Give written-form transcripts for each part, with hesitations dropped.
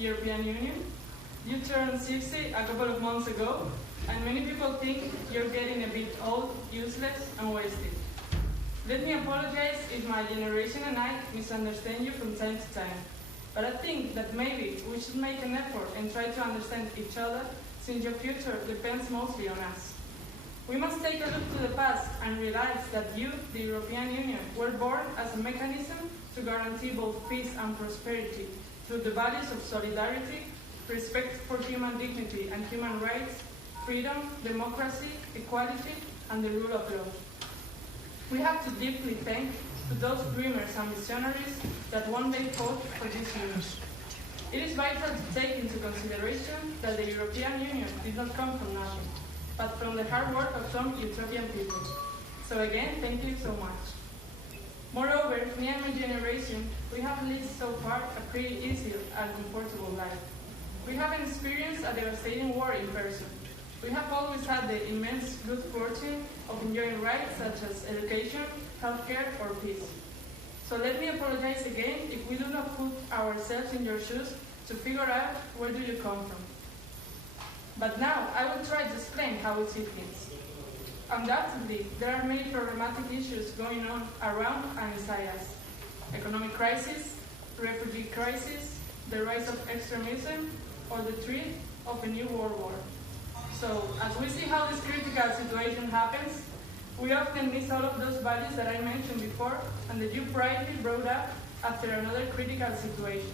European Union. You turned 60 a couple of months ago, and many people think you're getting a bit old, useless, and wasted. Let me apologize if my generation and I misunderstand you from time to time, but I think that maybe we should make an effort and try to understand each other, since your future depends mostly on us. We must take a look to the past and realize that you, the European Union, were born as a mechanism to guarantee both peace and prosperity through the values of solidarity, respect for human dignity and human rights, freedom, democracy, equality, and the rule of law. We have to deeply thank to those dreamers and visionaries that one day fought for this union. It is vital to take into consideration that the European Union did not come from nothing, but from the hard work of some utopian people. So again, thank you so much. Moreover, me and my generation, we have lived so far a pretty easy and comfortable life. We haven't experienced a devastating war in person. We have always had the immense good fortune of enjoying rights such as education, healthcare, or peace. So let me apologize again if we do not put ourselves in your shoes to figure out where do you come from. But now I will try to explain how we see things. Undoubtedly, there are many problematic issues going on around and inside us. Economic crisis, refugee crisis, the rise of extremism, or the threat of a new world war. So, as we see how this critical situation happens, we often miss all of those values that I mentioned before and that you rightly brought up after another critical situation.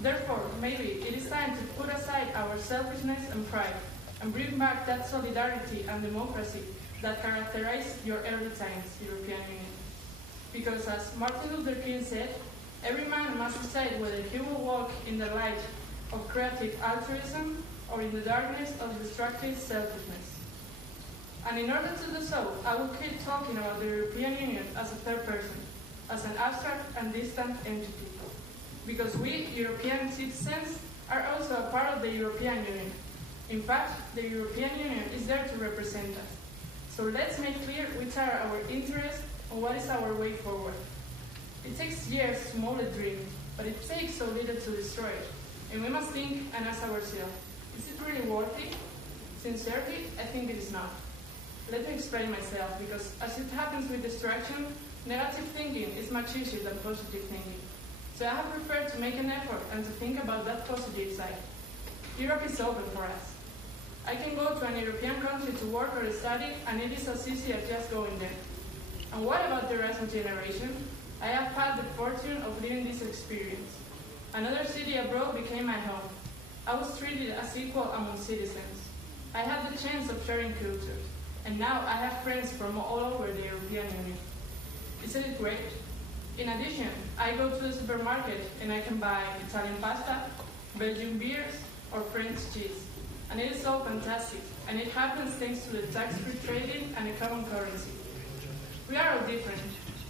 Therefore, maybe it is time to put aside our selfishness and pride and bring back that solidarity and democracy that characterized your early times, European Union. Because as Martin Luther King said, every man must decide whether he will walk in the light of creative altruism or in the darkness of destructive selfishness. And in order to do so, I will keep talking about the European Union as a third person, as an abstract and distant entity. Because we, European citizens, are also a part of the European Union. In fact, the European Union is there to represent us. So let's make clear which are our interests and what is our way forward. It takes years to mold a dream, but it takes so little to destroy it. And we must think and ask ourselves, is it really worth it? Sincerely, I think it is not. Let me explain myself, because as it happens with distraction, negative thinking is much easier than positive thinking. So I have preferred to make an effort and to think about that positive side. Europe is open for us. I can go to an European country to work or study, and it is as easy as just going there. And what about the Erasmus generation? I have had the fortune of living this experience. Another city abroad became my home. I was treated as equal among citizens. I had the chance of sharing cultures, and now I have friends from all over the European Union. Isn't it great? In addition, I go to the supermarket and I can buy Italian pasta, Belgian beers, or French cheese. And it is so fantastic, and it happens thanks to the tax-free trading and a common currency. We are all different,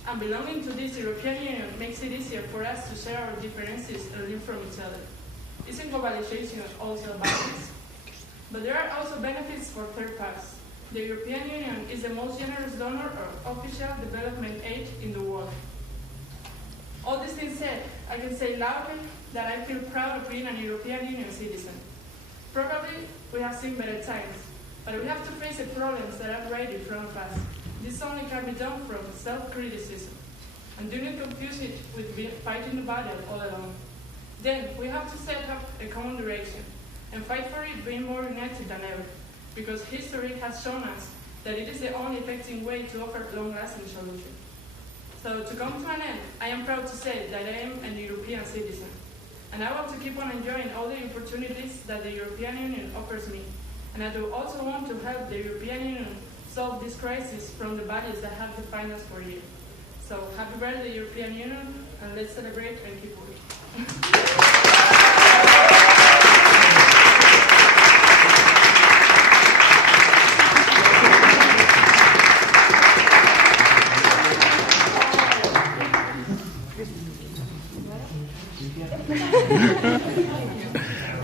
and belonging to this European Union makes it easier for us to share our differences and learn from each other. Isn't globalization also about this? But there are also benefits for third parties. The European Union is the most generous donor of official development aid in the world. All these things said, I can say loudly that I feel proud of being a European Union citizen. Probably we have seen better times, but we have to face the problems that are right in front of us. This only can be done from self-criticism, and do not confuse it with fighting the battle all alone. Then we have to set up a common direction and fight for it being more united than ever, because history has shown us that it is the only effective way to offer long-lasting solutions. So to come to an end, I am proud to say that I am a European citizen, and I want to keep on enjoying all the opportunities that the European Union offers me. And I do also want to help the European Union solve this crisis from the values that have defined us for years. So happy birthday, European Union, and let's celebrate and keep moving.